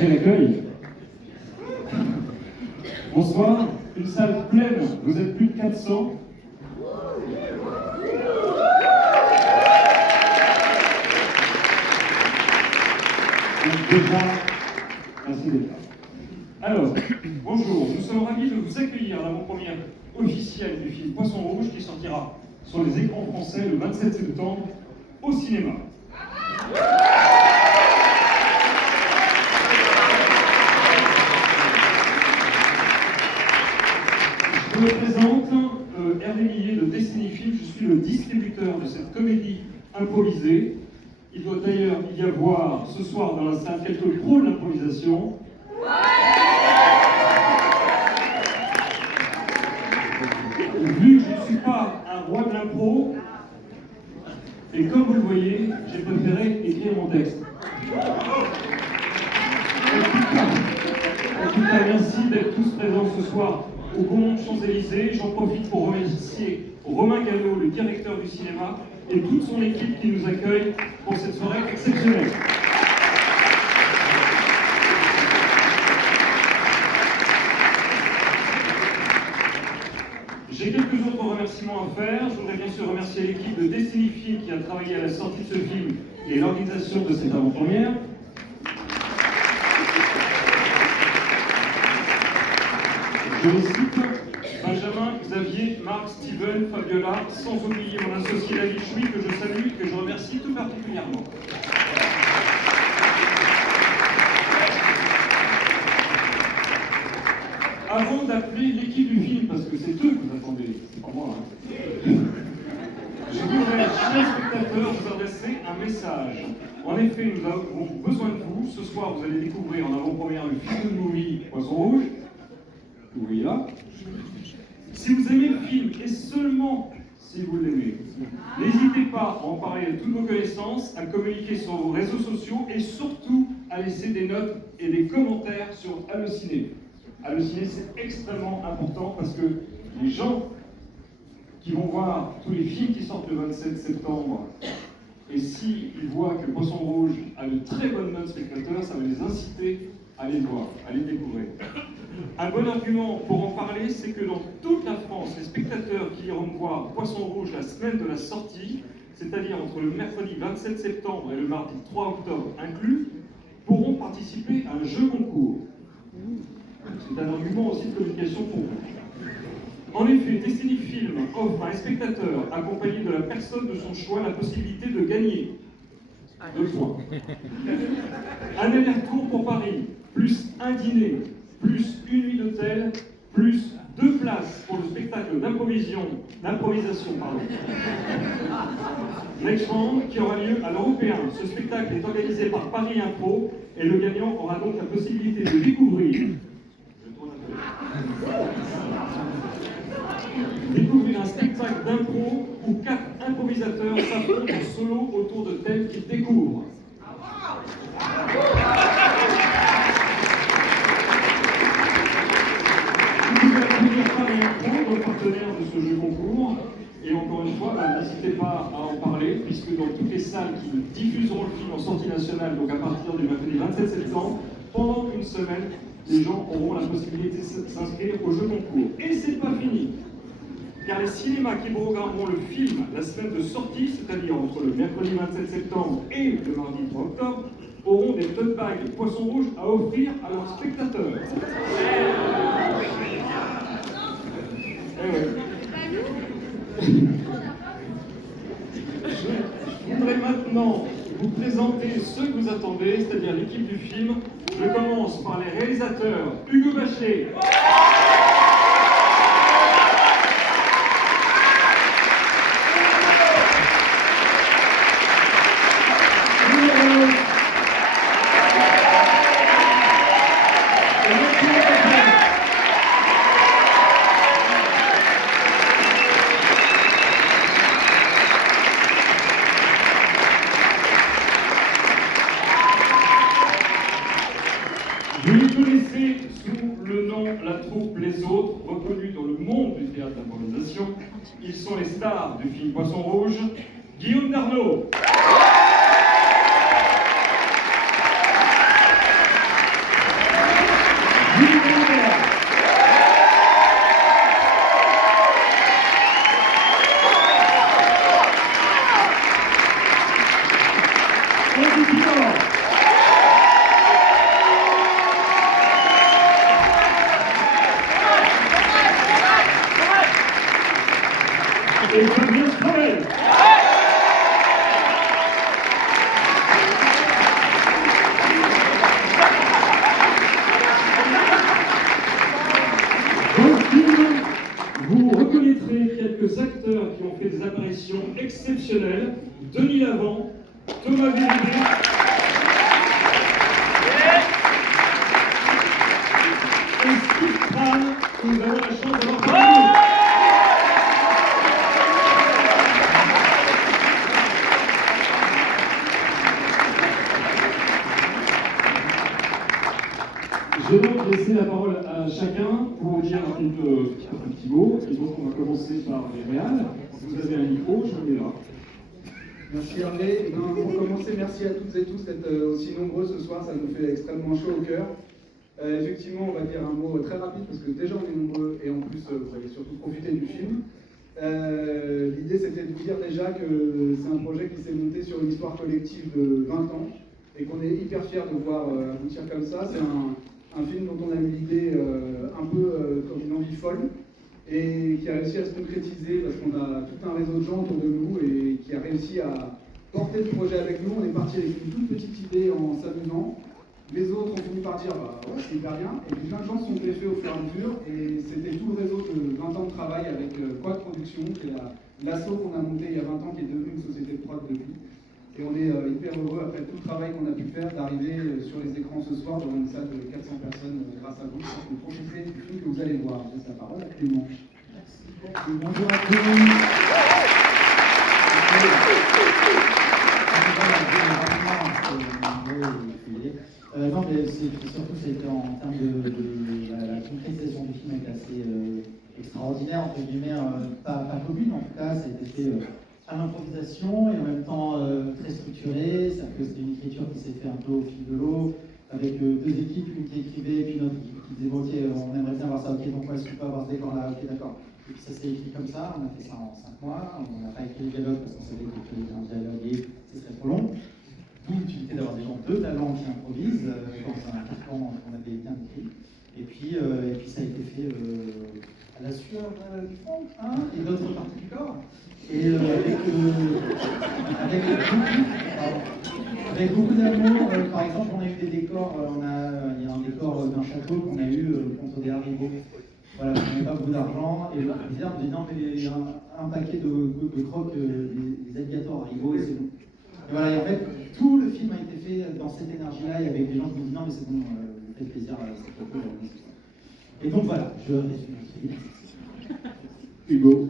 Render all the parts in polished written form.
Quel accueil! Bonsoir, une salle pleine, vous êtes plus de 400. Donc déjà, merci d'être là. Alors, bonjour, nous sommes ravis de vous accueillir à l'avant-première officielle du film Poisson Rouge qui sortira sur les écrans français le 27 septembre au cinéma. Je me présente, Hervé Millet de Destiny Film, je suis le distributeur de cette comédie improvisée. Il doit d'ailleurs y avoir ce soir dans la salle quelques pros de l'improvisation. Vu que je ne suis pas un roi de l'impro, et comme vous le voyez, j'ai préféré écrire mon texte. En tout cas, merci d'être tous présents ce soir au Gaumont de Champs-Élysées. J'en profite pour remercier Romain Gallo, le directeur du cinéma, et toute son équipe qui nous accueille pour cette soirée exceptionnelle. J'ai quelques autres remerciements à faire. Je voudrais bien sûr remercier l'équipe de Destiny Film qui a travaillé à la sortie de ce film et l'organisation de cette avant-première. Je les cite: Benjamin, Xavier, Marc, Steven, Fabiola, sans oublier mon associé David Choui que je salue et que je remercie tout particulièrement. Avant d'appeler l'équipe du film, parce que c'est eux que vous attendez, c'est pas moi, hein. Je voudrais, chers spectateurs, vous adresser un message. En effet, nous avons besoin de vous. Ce soir, vous allez découvrir en avant-première le film de movie Poisson Rouge. Vous voyez là. Si vous aimez le film, et seulement si vous l'aimez, n'hésitez pas à en parler à toutes vos connaissances, à communiquer sur vos réseaux sociaux et surtout à laisser des notes et des commentaires sur Allociné. Allociné, c'est extrêmement important parce que les gens qui vont voir tous les films qui sortent le 27 septembre, et s'ils voient que Poisson Rouge a de très bonnes notes spectateurs, ça va les inciter à les voir, à les découvrir. Un bon argument pour en parler, c'est que dans toute la France, les spectateurs qui iront voir Poisson Rouge la semaine de la sortie, c'est-à-dire entre le mercredi 27 septembre et le mardi 3 octobre inclus, pourront participer à un jeu concours. C'est un argument aussi de communication pour vous. En effet, Destiny Film offre à un spectateur accompagné de la personne de son choix la possibilité de gagner 2 points. Un aller-retour pour Paris, plus un dîner, plus une nuit d'hôtel, plus 2 places pour le spectacle d'improvisation, Next Round, qui aura lieu à l'Européen. Ce spectacle est organisé par Paris Impro et le gagnant aura donc la possibilité de découvrir un spectacle d'impro où 4 improvisateurs s'affrontent en solo autour de thèmes qu'ils découvrent. Le partenaire de ce jeu concours, et encore une fois, n'hésitez pas à en parler, puisque dans toutes les salles qui diffuseront le film en sortie nationale, donc à partir du mercredi 27 septembre, pendant une semaine, les gens auront la possibilité de s'inscrire au jeu concours. Et c'est pas fini, car les cinémas qui programmeront le film la semaine de sortie, c'est-à-dire entre le mercredi 27 septembre et le mardi 3 octobre, auront des tote bags Poisson Rouge à offrir à leurs spectateurs. Je voudrais maintenant vous présenter ceux que vous attendez, c'est-à-dire l'équipe du film. Je commence par les réalisateurs. Hugo Bachet. Vous les connaissez sous le nom La Troupe Les Autres, reconnus dans le monde du théâtre d'improvisation. Ils sont les stars du film Poisson Rouge. Guillaume Darnaud. et Fabien Strobel. Dans le film, vous reconnaîtrez quelques acteurs qui ont fait des apparitions exceptionnelles. Denis Lavant, Thomas Vérité, et Steve Tran, que nous avons la chance d'avoir parmi nous. Je vais donc laisser la parole à chacun pour dire un petit mot. Et donc on va commencer par les réals. Si vous avez un micro, je vous mets là. Merci Hervé. Et bien, pour commencer, merci à toutes et tous d'être aussi nombreux ce soir, ça nous fait extrêmement chaud au cœur. Effectivement, on va dire un mot très rapide parce que déjà on est nombreux et en plus vous allez surtout profiter du film. L'idée c'était de vous dire déjà que c'est un projet qui s'est monté sur une histoire collective de 20 ans et qu'on est hyper fiers de voir aboutir comme ça. C'est un film dont on a eu l'idée un peu comme une envie folle et qui a réussi à se concrétiser parce qu'on a tout un réseau de gens autour de nous et qui a réussi à porter le projet avec nous. On est parti avec une toute petite idée en s'amusant. Les autres ont fini par dire bah ouais, c'est hyper bien, et puis plein de gens se sont greffés au fur et à mesure, et c'était tout le réseau de 20 ans de travail avec Quad Production, qui est l'asso qu'on a monté il y a 20 ans, qui est devenue une société de prod depuis. Et on est hyper heureux, après tout le travail qu'on a pu faire, d'arriver sur les écrans ce soir devant une salle de 400 personnes grâce à vous, pour profiter du film que vous allez voir. Je laisse la parole à Clément. Merci. Bonjour à tout le monde. Non, mais surtout, ça a été en termes de la concrétisation du film est assez extraordinaire, entre guillemets, pas commune en tout cas, ça a été fait à l'improvisation et en même temps très structuré, c'est-à-dire que c'était une écriture qui s'est faite un peu au fil de l'eau, avec deux équipes, une qui écrivait et puis une autre qui disait bon, ok, on aimerait bien avoir ça, ok, donc est-ce qu'on peut avoir ce décor-là, ok, d'accord. Et puis ça s'est écrit comme ça, on a fait ça en 5 mois, on n'a pas écrit le dialogue parce qu'on savait qu'écrire un dialogue et ce serait trop long. D'où l'utilité d'avoir des gens de talent qui improvisent, dans un carcan qu'on avait bien écrit. Et puis ça a été fait à la sueur du front et d'autres parties du corps. Et avec beaucoup d'amour. Par exemple, on a eu des décors, il y a un décor d'un château qu'on a eu contre des haribots. Voilà, on n'avait pas beaucoup d'argent. Et le président me dit non, mais il y a un paquet de croques, des alligators haribots, et c'est bon. Et voilà, et en fait, tout le film a été fait dans cette énergie-là, et avec des gens qui me disent non, mais c'est bon, vous faites plaisir à cette photo. Et donc voilà, je résume très vite. Hugo.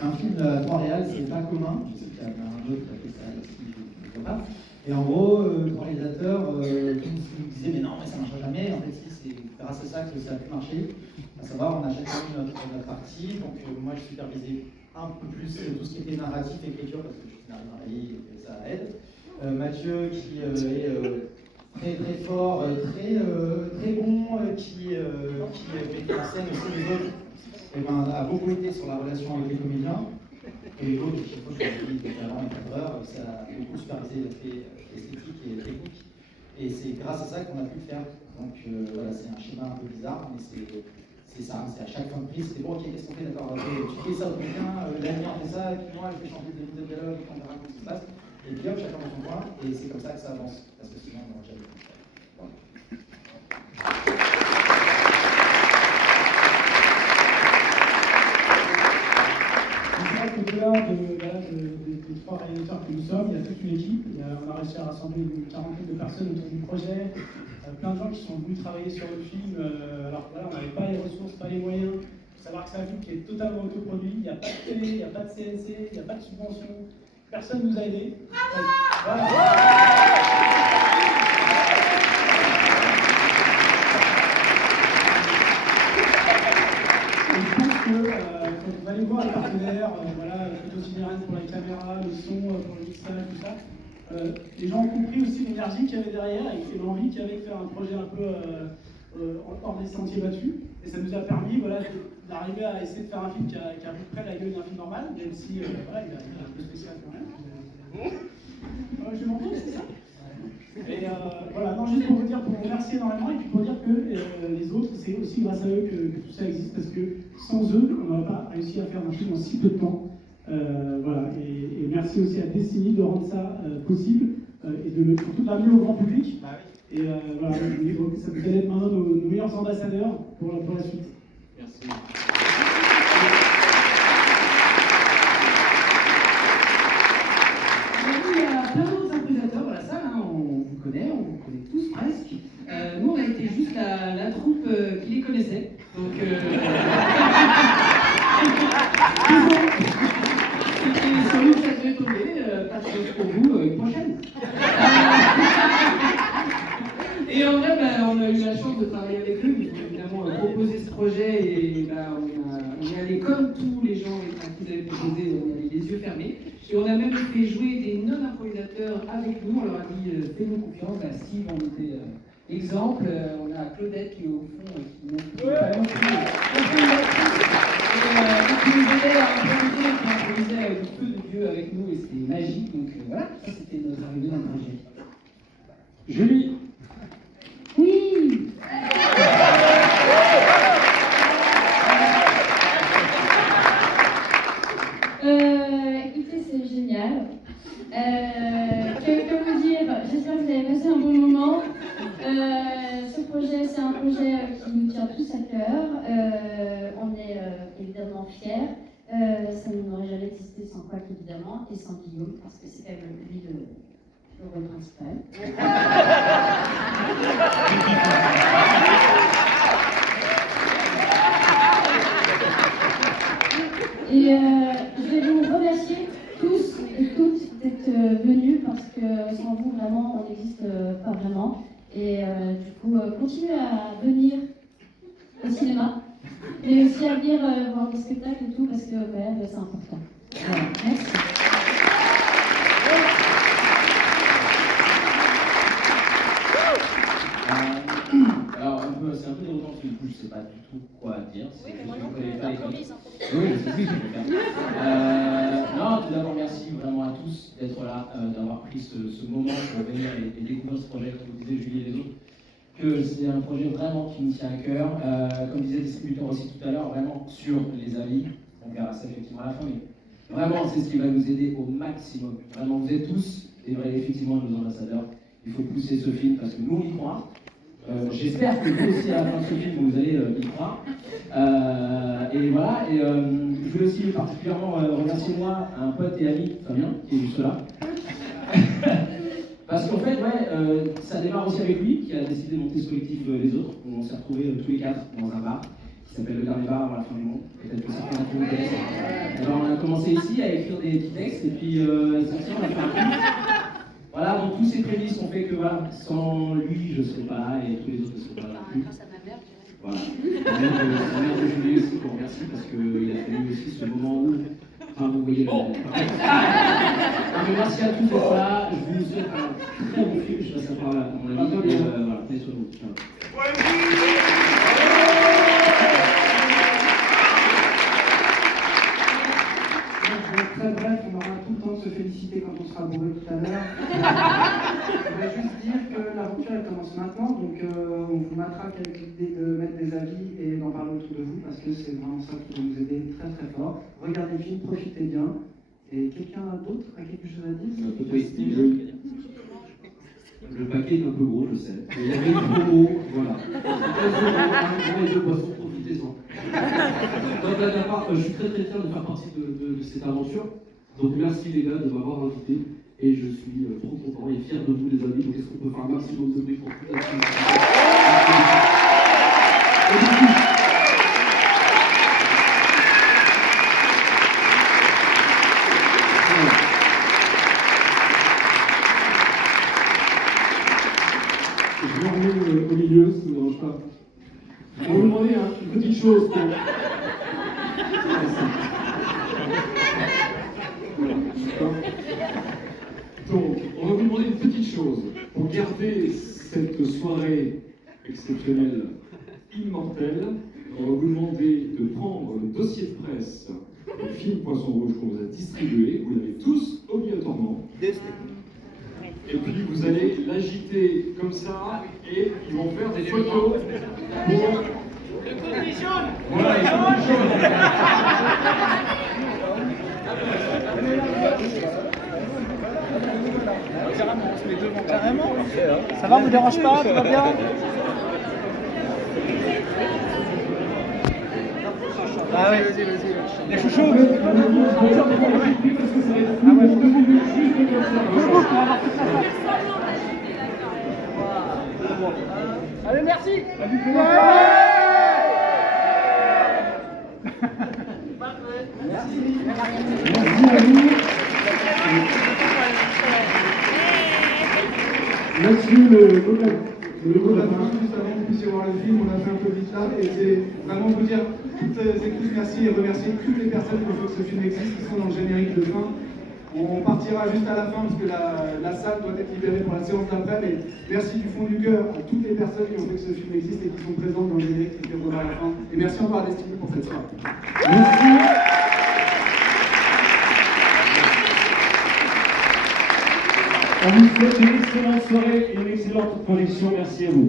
Un film à Trois-Réal, c'est pas commun. Je sais qu'il y en a un autre qui a fait ça ici, je ne sais pas. Et en gros, le réalisateur nous disait mais non, mais ça ne marchera jamais. En fait, si, c'est grâce à ça que ça a pu marcher. À savoir, on a chacun eu notre partie. Donc, moi, je supervisais un peu plus tout ce qui était narratif, écriture, parce que je suis scénariste dans la vie et ça aide. Mathieu, qui est très fort, très bon, qui met en scène aussi les autres, a beaucoup été sur la relation avec les comédiens. Et l'autre, chaque fois que je dis avant 4 heures, ça a beaucoup supervisé l'aspect esthétique et technique. Et c'est grâce à ça qu'on a pu le faire. Donc voilà, c'est un schéma un peu bizarre, mais c'est ça, c'est à chaque fin de prise, c'est bon, ok, qu'est-ce qu'on fait, d'accord, tu fais ça au combien, l'année on fait ça, et puis moi, je fais changer de dialogue, on verra comment ça se passe. Et puis hop, chacun dans son coin, et c'est comme ça que ça avance, parce que sinon, on n'aurait jamais pu. Voilà. Au-delà des 3 réalisateurs que nous sommes, il y a toute une équipe. On a réussi à rassembler une quarantaine de personnes autour du projet. Plein de gens qui sont venus travailler sur le film. Alors voilà, on n'avait pas les ressources, pas les moyens. Il faut savoir que c'est un film qui est totalement autoproduit. Il n'y a pas de télé, il n'y a pas de CNC, il n'y a pas de subvention. Personne ne nous a aidés. Voilà. Quand vous allez voir les partenaires, voilà, Photo Sirène pour la caméra, le son pour le mixage, tout ça, les gens ont compris aussi l'énergie qu'il y avait derrière et l'envie qu'il y avait de faire un projet un peu hors des sentiers battus. Et ça nous a permis voilà, d'arriver à essayer de faire un film qui a à peu près la gueule d'un film normal, même si voilà, il est un peu spécial quand même. Je vais m'en c'est ça. Et voilà, non, juste pour vous dire, pour vous remercier énormément et puis pour dire que c'est aussi grâce à eux que tout ça existe, parce que sans eux, on n'aurait pas réussi à faire un film en si peu de temps. Voilà, et merci aussi à Destiny de rendre ça possible et de surtout de l'amener au grand public. Et voilà, ça vous allez être maintenant nos meilleurs ambassadeurs pour la suite. Merci. Il y a plein d'autres improvisateurs dans la salle, hein. On vous connaît tous presque. Nous, on a été juste la troupe qui les connaissait. Donc, c'était sur nous que ça devait tomber, pas de chose pour vous, une prochaine. Et en vrai, on a eu la chance de travailler avec eux, ils ont évidemment proposé ce projet et on est allé comme tous les gens à qui ils avaient proposé, on est allé les yeux fermés. Et on a même fait jouer des non-improvisateurs avec nous, on leur a dit fais-nous confiance. Steve en était exemple, on a Claudette qui est au fond, qui n'a pas non plus et qui nous aidait à improviser, qui improvisait du feu de Dieu avec nous et c'était magique. Donc voilà, ça c'était notre arrivée dans le projet. Julie. Oui. Écoutez, c'est génial. Que vous dire, j'espère que vous avez passé un bon moment. Ce projet, c'est un projet qui nous tient tous à cœur. On est évidemment fiers. Ça n'aurait jamais existé sans Quack, évidemment, et sans Guillaume, parce que c'est quand même lui le rôle principal. Et je vais vous remercier tous et toutes d'être venus parce que sans vous, vraiment, on n'existe pas vraiment. Et du coup, continuez à venir au cinéma, mais aussi à venir voir des spectacles et tout parce que c'est important. Voilà, merci. Alors, c'est un peu de retard, du coup, je sais pas du tout quoi dire. Oui, mais moi non plus, improvise. Oui, je sais, je peux faire. Non, tout d'abord, merci vraiment à tous d'être là, d'avoir pris ce moment pour venir et découvrir ce projet, comme vous disiez Julie et les autres, que c'est un projet vraiment qui nous tient à cœur. Comme disait le distributeur aussi tout à l'heure, vraiment sur les avis, on verra ça effectivement à la fin, mais vraiment, c'est ce qui va nous aider au maximum. Vraiment, vous êtes tous, et effectivement, nos ambassadeurs. Il faut pousser ce film parce que nous, on y croit. J'espère que vous aussi, à la fin de ce film, vous allez y croire. Et voilà, et je veux aussi particulièrement remercier moi un pote et ami, Fabien, qui est juste là. Parce qu'en fait, ça démarre aussi avec lui, qui a décidé de monter ce collectif Les Autres, où on s'est retrouvés tous les quatre dans un bar, qui s'appelle Le Dernier Bar à la fin du monde. Peut-être que certains d'entre vous connaissent. Alors on a commencé ici à écrire des petits textes, et puis on a fait un film. Voilà, donc tous ces prémices ont fait que voilà, sans lui, je ne serais pas là et tous les autres ne seraient pas là non plus. Grâce à ma mère, je dirais. Voilà. La mère de Julie aussi, qu'on remercie parce qu'il a fallu aussi ce moment où. Enfin, vous voyez. Merci à tous d'être là. Je vous souhaite un très bon film. Je laisse la parole à mon ami. Voilà, prenez soin de vous. Ciao. Très bref, on aura tout le temps de se féliciter quand on sera bourré tout à l'heure. Je voudrais juste dire que l'aventure elle commence maintenant, donc on vous matraque avec l'idée de mettre des avis et d'en parler autour de vous parce que c'est vraiment ça qui va nous aider très très fort. Regardez le film, profitez bien. Et quelqu'un d'autre a quelque chose à dire? Un peu positif. Le paquet est un peu gros, je sais. Il y avait une promo, voilà. 15 € et 2 boissons, profitez-en. Donc, là, je suis très très fier de faire partie de cette aventure. Donc merci les gars de m'avoir invité. Et je suis trop content et fier de vous les amis. Donc est-ce qu'on peut faire un maximum de bruit pour toute la team? Je vais revenir au milieu, ça ne me dérange pas. On va vous demander une petite chose. Voilà, d'accord. Donc, on va vous demander une petite chose. Pour garder cette soirée exceptionnelle, immortelle, on va vous demander de prendre le dossier de presse du film Poisson Rouge qu'on vous a distribué. Vous l'avez tous obligatoirement. Et puis vous allez l'agiter comme ça et ils vont faire des photos pour Voilà, il faut quelque chose. Carrément. Ça va, vous dérange pas? Tout va bien? Ah oui, vas-y. Les chouchous. Allez, merci. Là-dessus, le mot de la fin, juste avant que vous puissiez voir le film, on a fait un peu vite là, et c'est vraiment vous dire toutes excuses, merci et remercier toutes les personnes qui ont fait que ce film existe, qui sont dans le générique de fin. On partira juste à la fin parce que la salle doit être libérée pour la séance d'après, mais merci du fond du cœur à toutes les personnes qui ont fait que ce film existe et qui sont présentes dans le générique qui viendra à la fin. Et merci encore à Destiny pour cette soirée. Merci. On vous souhaite une excellente soirée et une excellente projection. Merci à vous.